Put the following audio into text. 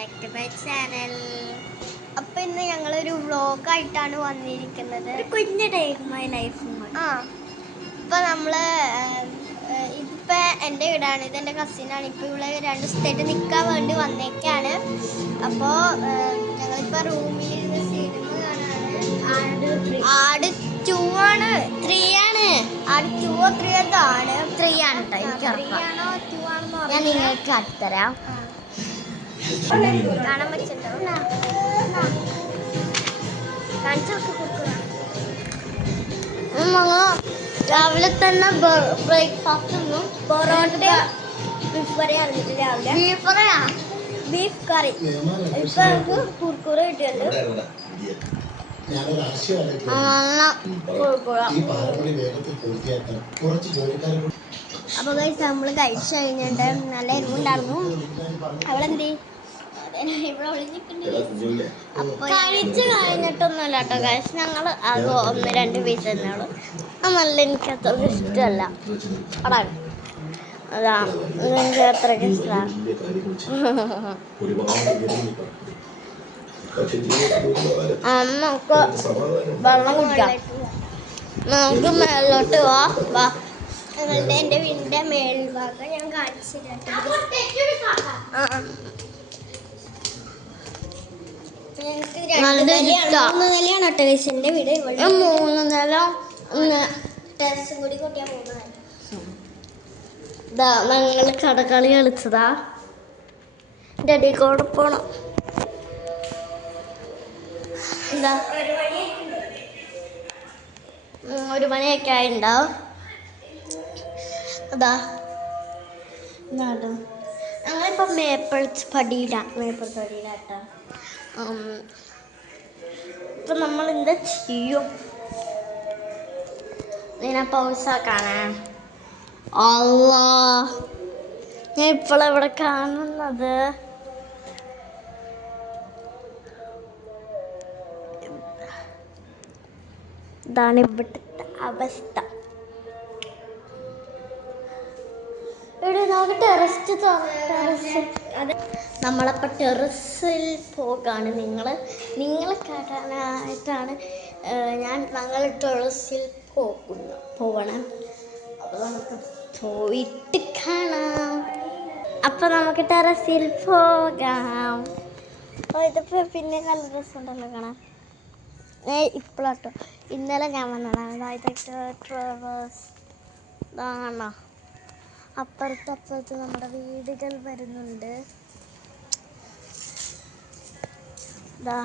Back to my channel. അപ്പൊ ഇന്ന് ഞങ്ങളൊരു വ്ളോഗായിട്ടാണ് വന്നിരിക്കുന്നത്. കുഞ്ഞു ഡേ മൈ ലൈഫ്. ഇപ്പൊ നമ്മള് ഇതിപ്പോ എൻ്റെ വീടാണ്, ഇതെൻ്റെ കസിനാണ്. ഇപ്പൊ ഇവിടെ 2 ദിവസത്തേക്ക് നിൽക്കാൻ വേണ്ടി വന്നേക്കാണ്. അപ്പോൾ ഞങ്ങളിപ്പോൾ റൂമിലിരുന്ന് സിനിമ കാണാണ്. ആട് 2 ആണ്, 3 ആണ്. ആട് 2 3 ആണ്. 3 ആണ് കേട്ടോ. എനിക്ക് 3 ആണോ 2 ആണെന്ന് ഞാൻ നിങ്ങൾക്ക് കാട്ടിത്തരാം. കാണാൻ പറ്റുന്നുണ്ടോ? കാണിച്ചൊക്കെ കൊടുക്കുക. രാവിലെ തന്നെ ബ്രേക്ക്ഫാസ്റ്റ് ഒന്നും പൊറോട്ട ബീഫ് കറി അറിഞ്ഞിട്ട് രാവിലെ ബീഫ് കറി. ഇപ്പൊ നമുക്ക് കുർക്കുറ കിട്ടിയുണ്ട്. അപ്പൊ കഴിച്ച് നമ്മള് കഴിച്ചു കഴിഞ്ഞിട്ട് നല്ല എരിവുണ്ടായിരുന്നു. അവളെന്തേ ഇവിടെ ഒളിഞ്ഞിട്ടുണ്ട്. അപ്പൊ കഴിച്ച് കഴിഞ്ഞിട്ടൊന്നുമല്ല കേട്ടോ കഴിച്ച്. ഞങ്ങൾ അത് 1-2 പീസ് തന്നെയുള്ളൂ. നല്ല എനിക്ക് അത്രയ്ക്ക് ഇഷ്ടമല്ല. അതാണ് അതാ എനിക്ക് അത്രയ്ക്ക് ഇഷ്ടമാണ്. നമുക്ക് വെള്ളം കുടിക്കാം. നമുക്ക് മേലോട്ട് വാ. എൻ്റെ വീടിന്റെ മേൽഭാഗം ഞാൻ കാണിച്ചു തരാം. 3 നിലയാണ് കേട്ടോ എൻ്റെ വീട്. ഇവിടെ 3 നില ടെറസും കൂടി കൂട്ടിയാൽ 3 നില. ഇതാ ഞങ്ങൾ കടകളി കളിച്ചതാ. എൻ്റെ അടിയിൽ കൂടെ പോണം. എന്താ 1 മണിയൊക്കെ ആയിട്ടുണ്ടാവും. അതാ ഞങ്ങളിപ്പോൾ മേപ്പിൾ പടിയിലാട്ടോ. ഇപ്പം നമ്മൾ എന്താ ചെയ്യും? ഞാൻ പൗസാക്കാണേ. അല്ലാ, ഞാൻ ഇപ്പോഴെവിടെ കാണുന്നത് ഇതാണ് ഇവിടുത്തെ അവസ്ഥ. ഇവിടെ നമുക്ക് ടെറസ് അത് നമ്മളപ്പോൾ ടെറസിൽ പോകാണ്. നിങ്ങളെ കാണാനായിട്ടാണ് ഞങ്ങൾ ടെറസിൽ പോകണം. അപ്പോൾ നമുക്ക് പോയിട്ട് കാണാം. അപ്പോൾ നമുക്ക് ടെറസിൽ പോകാം. അപ്പോൾ ഇതിപ്പോൾ പിന്നെ നല്ല രസമുണ്ടല്ലോ കാണാൻ. ഇപ്പോഴാട്ടോ, ഇന്നലെ ഞാൻ വന്നതാണ്. ഇതൊക്കെ ട്രാവേഴ്സ് ഇതാണോ. അപ്പുറത്ത് നമ്മുടെ വീടുകൾ വരുന്നുണ്ട്. ഇതാ